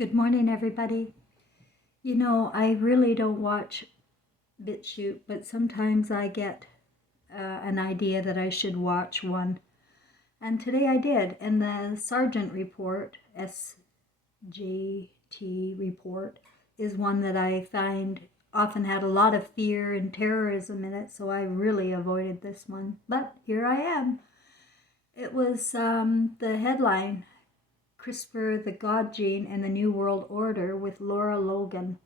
Good morning, everybody. You know, I really don't watch BitChute, but sometimes I get an idea that I should watch one. And today I did. And the Sargent Report, SGT Report, is one that I find often had a lot of fear and terrorism in it, so I really avoided this one. But here I am. It was the headline, CRISPR, the God Gene, and the New World Order with Lara Logan.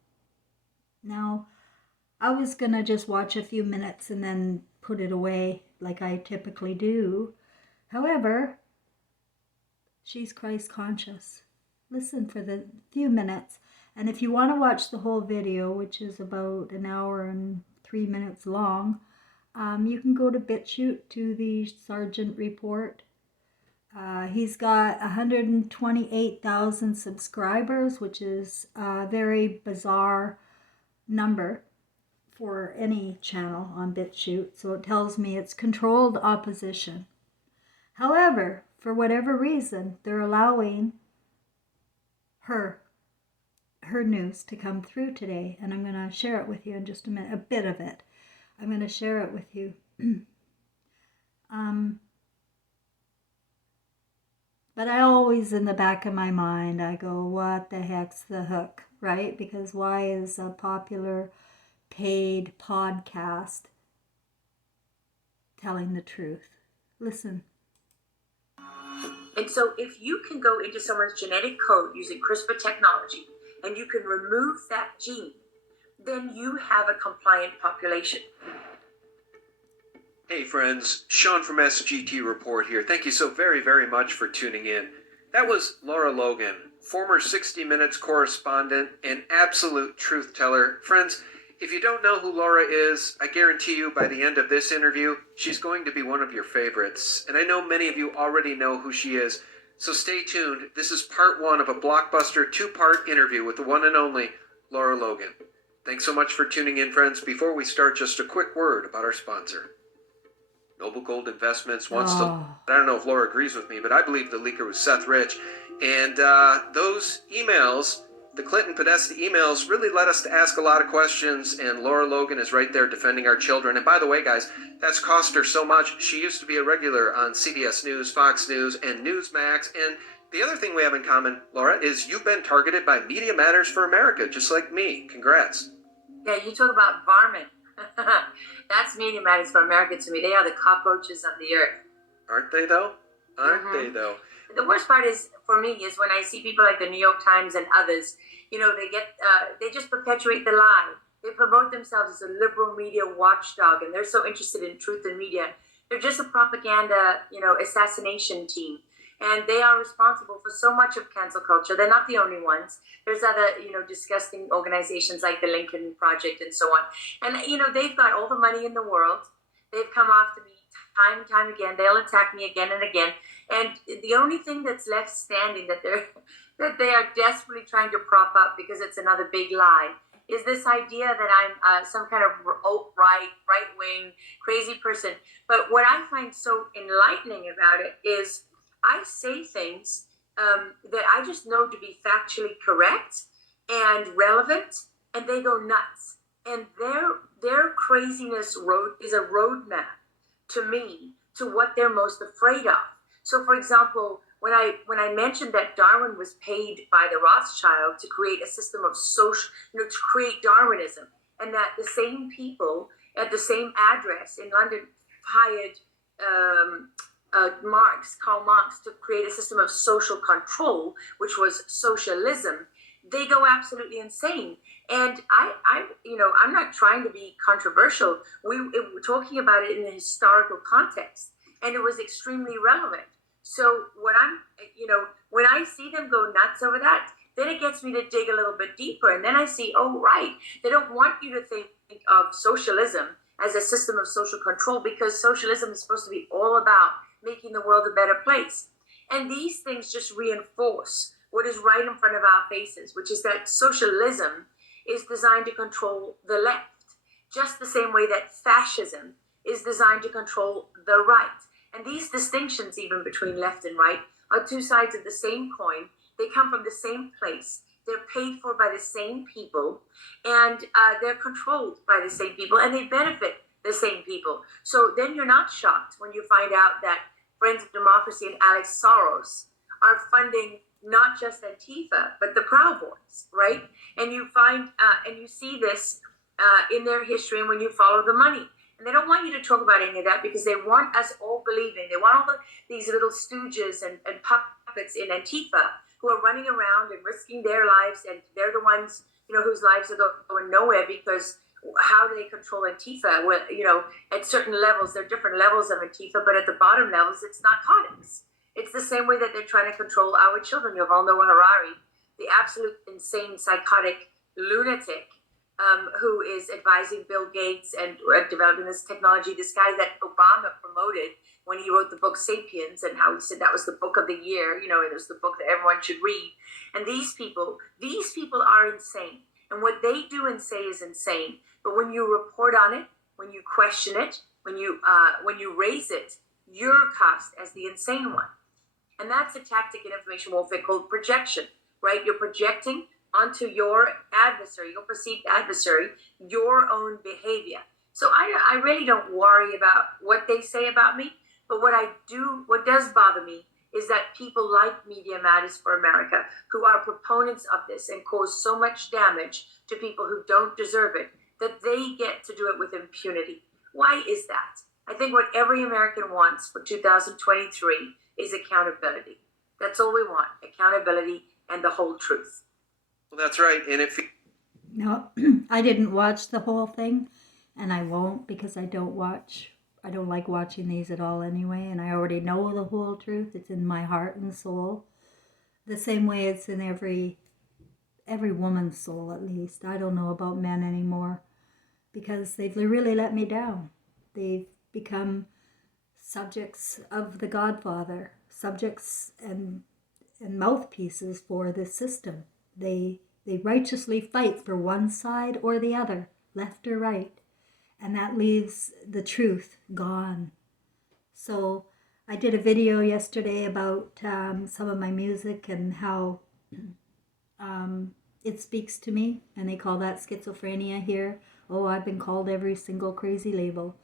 Now, I was gonna just watch a few minutes and then put it away like I typically do. However, she's Christ conscious. Listen for the few minutes. And if you want to watch the whole video, which is about an hour and 3 minutes long, you can go to BitChute to the Sargent Report. He's got 128,000 subscribers, which is a very bizarre number for any channel on BitChute, so it tells me it's controlled opposition. However, for whatever reason, they're allowing her news to come through today, and I'm going to share it with you in just a minute, a bit of it. I'm going to share it with you. But I always, in the back of my mind, I go, what the heck's the hook, right? Because why is a popular paid podcast telling the truth? Listen. And so if you can go into someone's genetic code using CRISPR technology and you can remove that gene, then you have a compliant population. Hey friends, Sean from SGT Report here. Thank you so very, very much for tuning in. That was Lara Logan, former 60 Minutes correspondent and absolute truth teller. Friends, if you don't know who Lara is, I guarantee you by the end of this interview, she's going to be one of your favorites. And I know many of you already know who she is, so stay tuned. This is part one of a blockbuster two-part interview with the one and only Lara Logan. Thanks so much for tuning in, friends. Before we start, just a quick word about our sponsor. Noble Gold Investments wants to... I don't know if Lara agrees with me, but I believe the leaker was Seth Rich. And those emails, the Clinton Podesta emails, really led us to ask a lot of questions, and Lara Logan is right there defending our children. And by the way, guys, that's cost her so much. She used to be a regular on CBS News, Fox News, and Newsmax. And the other thing we have in common, Lara, is you've been targeted by Media Matters for America, just like me. Congrats. Yeah, you talk about varmint. That's Media Matters for America to me. They are the cockroaches of the earth. Aren't they, though? Aren't they, though? The worst part is, for me, is when I see people like the New York Times and others, you know, they just perpetuate the lie. They promote themselves as a liberal media watchdog, and they're so interested in truth and media. They're just a propaganda, assassination team. And they are responsible for so much of cancel culture. They're not the only ones. There's other, disgusting organizations like the Lincoln Project and so on. And, they've got all the money in the world. They've come after me time and time again. They'll attack me again and again. And the only thing that's left standing that they are desperately trying to prop up, because it's another big lie, is this idea that I'm some kind of alt-right, right-wing, crazy person. But what I find so enlightening about it is I say things that I just know to be factually correct and relevant, and they go nuts. And their craziness is a roadmap to me to what they're most afraid of. So, for example, when I mentioned that Darwin was paid by the Rothschild to create a system of social, to create Darwinism, and that the same people at the same address in London hired Karl Marx, to create a system of social control, which was socialism, they go absolutely insane. And I'm not trying to be controversial. We're talking about it in a historical context, and it was extremely relevant. So when when I see them go nuts over that, then it gets me to dig a little bit deeper. And then I see, oh, right, they don't want you to think of socialism as a system of social control, because socialism is supposed to be all about making the world a better place. And these things just reinforce what is right in front of our faces, which is that socialism is designed to control the left, just the same way that fascism is designed to control the right. And these distinctions, even between left and right, are two sides of the same coin. They come from the same place. they're paid for by the same people, and they're controlled by the same people, and they benefit the same people. So then you're not shocked when you find out that Friends of Democracy and Alex Soros are funding not just Antifa, but the Proud Boys, right? And you find, and you see this in their history, and when you follow the money. And they don't want you to talk about any of that because they want us all believing. They want these little stooges and puppets in Antifa who are running around and risking their lives, and they're the ones, whose lives are going nowhere because how do they control Antifa? Well, at certain levels, there are different levels of Antifa, but at the bottom levels, it's narcotics. It's the same way that they're trying to control our children. Yuval Noah Harari, the absolute insane, psychotic lunatic, who is advising Bill Gates and developing this technology, this guy that Obama promoted when he wrote the book Sapiens, and how he said that was the book of the year, it was the book that everyone should read. And these people are insane. And what they do and say is insane. But when you report on it, when you question it, when you raise it, you're cast as the insane one. And that's a tactic in information warfare called projection, right? You're projecting onto your adversary, your perceived adversary, your own behavior. So I really don't worry about what they say about me, but what does bother me is that people like Media Matters for America, who are proponents of this and cause so much damage to people who don't deserve it, that they get to do it with impunity. Why is that? I think what every American wants for 2023 is accountability. That's all we want, accountability and the whole truth. Well, that's right. And if No, I didn't watch the whole thing, and I won't because I don't like watching these at all anyway, and I already know the whole truth. It's in my heart and soul. The same way it's in every woman's soul, at least. I don't know about men anymore because they've really let me down. They've become subjects of the Godfather, subjects and mouthpieces for this system. They righteously fight for one side or the other, left or right, and that leaves the truth gone. So I did a video yesterday about some of my music and how it speaks to me, and they call that schizophrenia here. Oh, I've been called every single crazy label.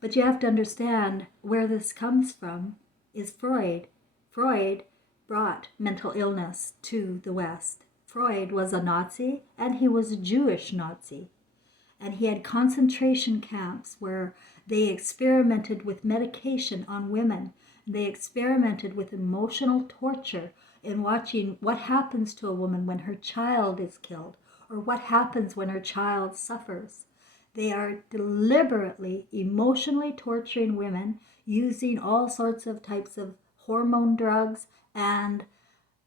But you have to understand where this comes from is Freud. Freud brought mental illness to the West. Freud was a Nazi, and he was a Jewish Nazi. And he had concentration camps where they experimented with medication on women. They experimented with emotional torture in watching what happens to a woman when her child is killed, or what happens when her child suffers. They are deliberately emotionally torturing women using all sorts of types of hormone drugs and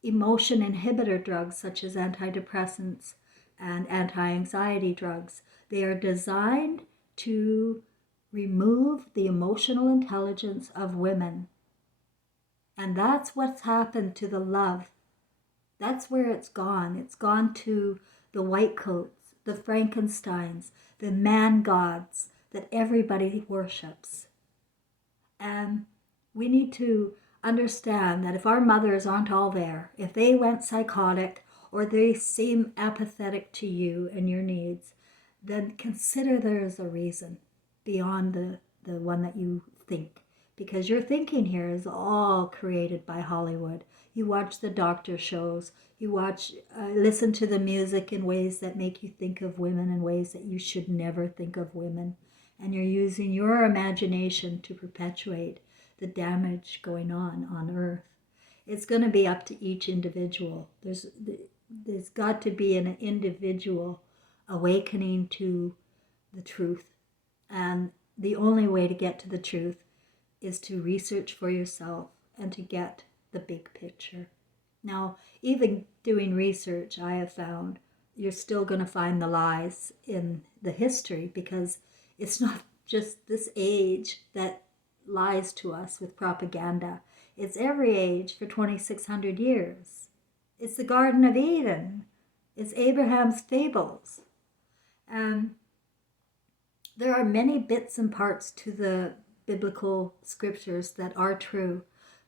emotion inhibitor drugs such as antidepressants and anti-anxiety drugs. They are designed to remove the emotional intelligence of women. And that's what's happened to the love. That's where it's gone. It's gone to the white coats, the Frankensteins, the man gods that everybody worships. And we need to understand that if our mothers aren't all there, if they went psychotic or they seem apathetic to you and your needs, then consider there is a reason beyond the one that you think. Because your thinking here is all created by Hollywood. You watch the doctor shows, you listen to the music in ways that make you think of women in ways that you should never think of women. And you're using your imagination to perpetuate the damage going on Earth. It's going to be up to each individual. There's got to be an individual awakening to the truth. And the only way to get to the truth is to research for yourself and to get the big picture. Now, even doing research, I have found you're still going to find the lies in the history, because it's not just this age that lies to us with propaganda. It's every age for 2,600 years. It's the Garden of Eden. It's Abraham's fables. There are many bits and parts to the biblical scriptures that are true,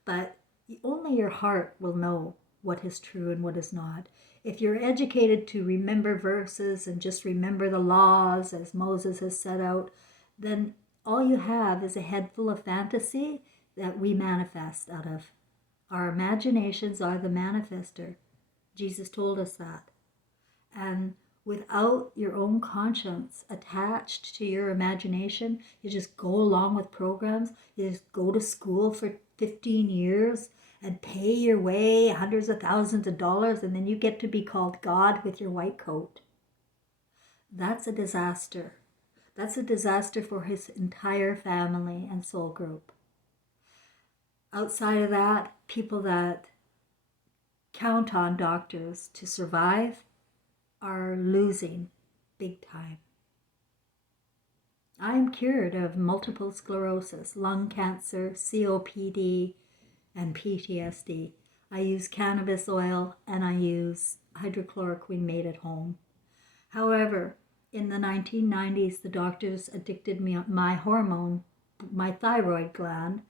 but only your heart will know what is true and what is not. If you're educated to remember verses and just remember the laws as Moses has set out, then all you have is a head full of fantasy that we manifest out of. Our imaginations are the manifester. Jesus told us that. And without your own conscience attached to your imagination, you just go along with programs, you just go to school for 15 years and pay your way hundreds of thousands of dollars, and then you get to be called God with your white coat. That's a disaster. That's a disaster for his entire family and soul group. Outside of that, people that count on doctors to survive are losing big time. I am cured of multiple sclerosis, lung cancer, COPD, and PTSD. I use cannabis oil and I use hydrochloroquine made at home. However, in the 1990s, the doctors addicted me, my hormone, my thyroid gland,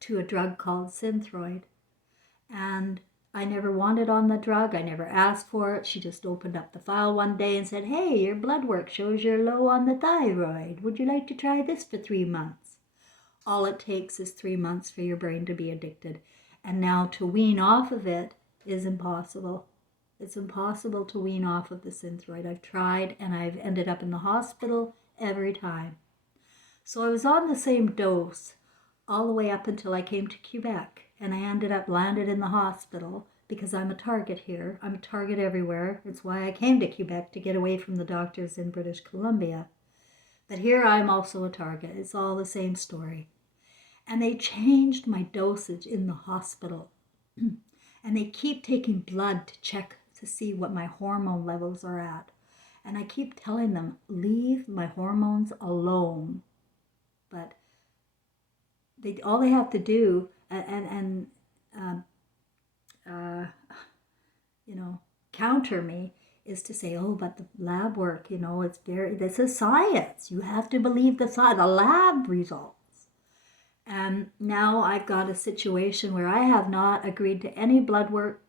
to a drug called Synthroid. And I never wanted on the drug. I never asked for it. She just opened up the file one day and said, "Hey, your blood work shows you're low on the thyroid. Would you like to try this for 3 months?" All it takes is 3 months for your brain to be addicted. And now to wean off of it is impossible. It's impossible to wean off of the Synthroid. I've tried and I've ended up in the hospital every time. So I was on the same dose all the way up until I came to Quebec. And I ended up landed in the hospital because I'm a target here. I'm a target everywhere. It's why I came to Quebec, to get away from the doctors in British Columbia. But here I'm also a target. It's all the same story. And they changed my dosage in the hospital. And they keep taking blood to check to see what my hormone levels are at. And I keep telling them, leave my hormones alone. But all they have to do, counter me, is to say, "Oh, but the lab work, this is science. You have to believe the lab results." And now I've got a situation where I have not agreed to any blood work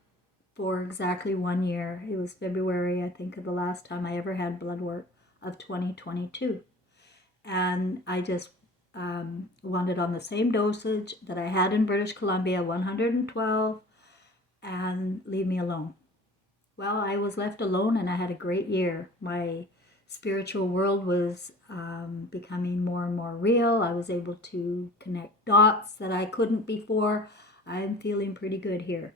for exactly 1 year. It was February, I think, of the last time I ever had blood work of 2022. And I just wanted on the same dosage that I had in British Columbia, 112, and leave me alone. Well, I was left alone and I had a great year. My spiritual world was becoming more and more real. I was able to connect dots that I couldn't before. I'm feeling pretty good here.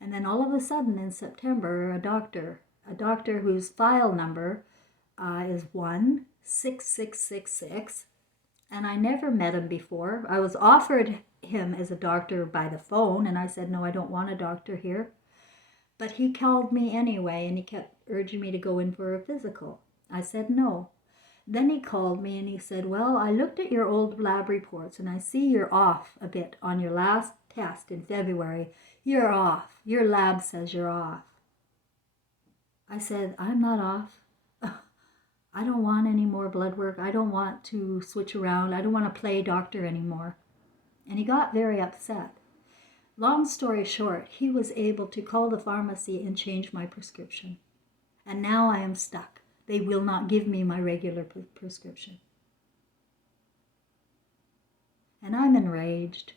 And then all of a sudden in September, a doctor whose file number is 16666, and I never met him before. I was offered him as a doctor by the phone, and I said, "No, I don't want a doctor here." But he called me anyway, and he kept urging me to go in for a physical. I said no. Then he called me and he said, "Well, I looked at your old lab reports, and I see you're off a bit on your last test in February. You're off. Your lab says you're off." I said, "I'm not off. I don't want any more blood work. I don't want to switch around. I don't want to play doctor anymore." And he got very upset. Long story short, he was able to call the pharmacy and change my prescription. And now I am stuck. They will not give me my regular prescription. And I'm enraged.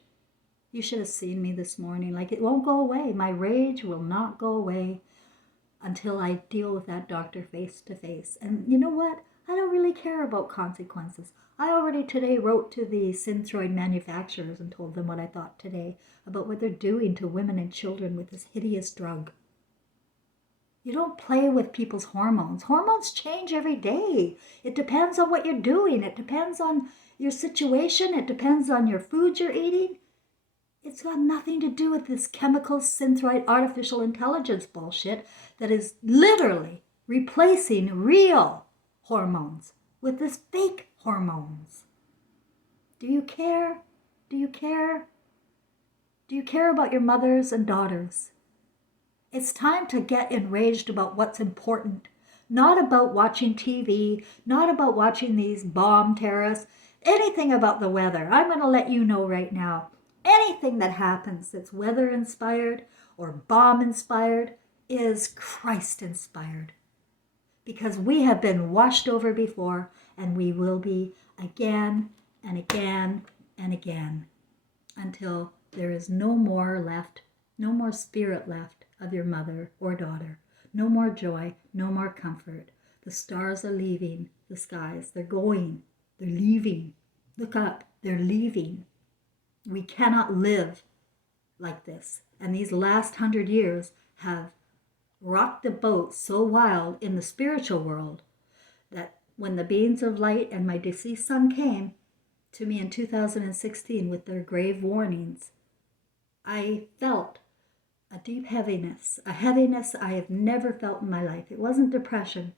You should have seen me this morning. Like, it won't go away. My rage will not go away until I deal with that doctor face to face. And you know what? I don't really care about consequences. I already today wrote to the Synthroid manufacturers and told them what I thought today about what they're doing to women and children with this hideous drug. You don't play with people's hormones. Hormones change every day. It depends on what you're doing. It depends on your situation. It depends on your food you're eating. It's got nothing to do with this chemical Synthroid artificial intelligence bullshit that is literally replacing real hormones with this fake hormones. Do you care? Do you care? Do you care about your mothers and daughters? It's time to get enraged about what's important, not about watching TV, not about watching these bomb terrorists, anything about the weather. I'm going to let you know right now, anything that happens that's weather inspired or bomb inspired, is Christ inspired, because we have been washed over before, and we will be again and again and again, until there is no more left, no more spirit left of your mother or daughter, no more joy, no more comfort. The stars are leaving the skies. They're going, they're leaving. Look up, they're leaving. We cannot live like this. And these last 100 years have rocked the boat so wild in the spiritual world that when the beings of light and my deceased son came to me in 2016 with their grave warnings, I felt a deep heaviness, a heaviness I have never felt in my life. It wasn't depression.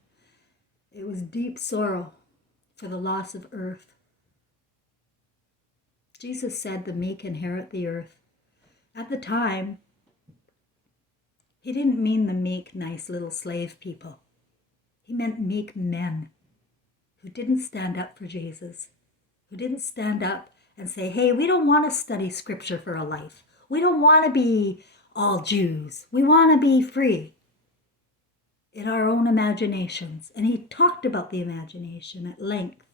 It was deep sorrow for the loss of earth. Jesus said the meek inherit the earth. At the time, he didn't mean the meek, nice little slave people. He meant meek men who didn't stand up for Jesus, who didn't stand up and say, hey, we don't want to study scripture for a life. We don't want to be all Jews. We want to be free in our own imaginations. And he talked about the imagination at length.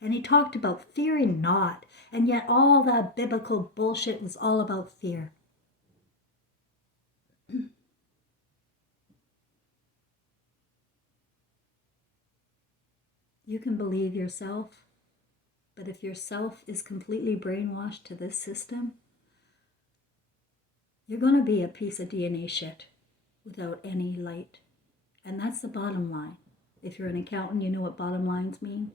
And he talked about fearing not. And yet all that biblical bullshit was all about fear. You can believe yourself, but if yourself is completely brainwashed to this system, you're going to be a piece of DNA shit without any light. And that's the bottom line. If you're an accountant, you know what bottom lines mean.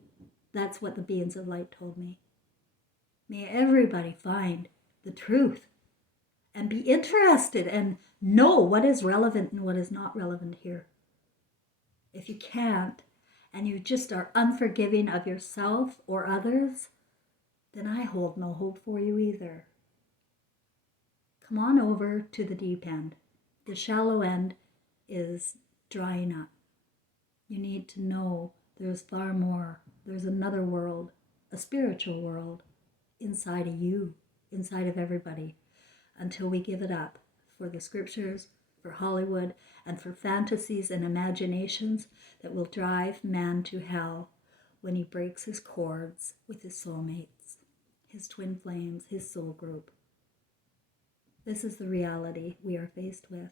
That's what the beings of light told me. May everybody find the truth and be interested and know what is relevant and what is not relevant here. If you can't, and you just are unforgiving of yourself or others, then I hold no hope for you either. Come on over to the deep end. The shallow end is drying up. You need to know there's far more. There's another world, a spiritual world, inside of you, inside of everybody, until we give it up for the scriptures, for Hollywood, and for fantasies and imaginations that will drive man to hell when he breaks his cords with his soulmates, his twin flames, his soul group. This is the reality we are faced with.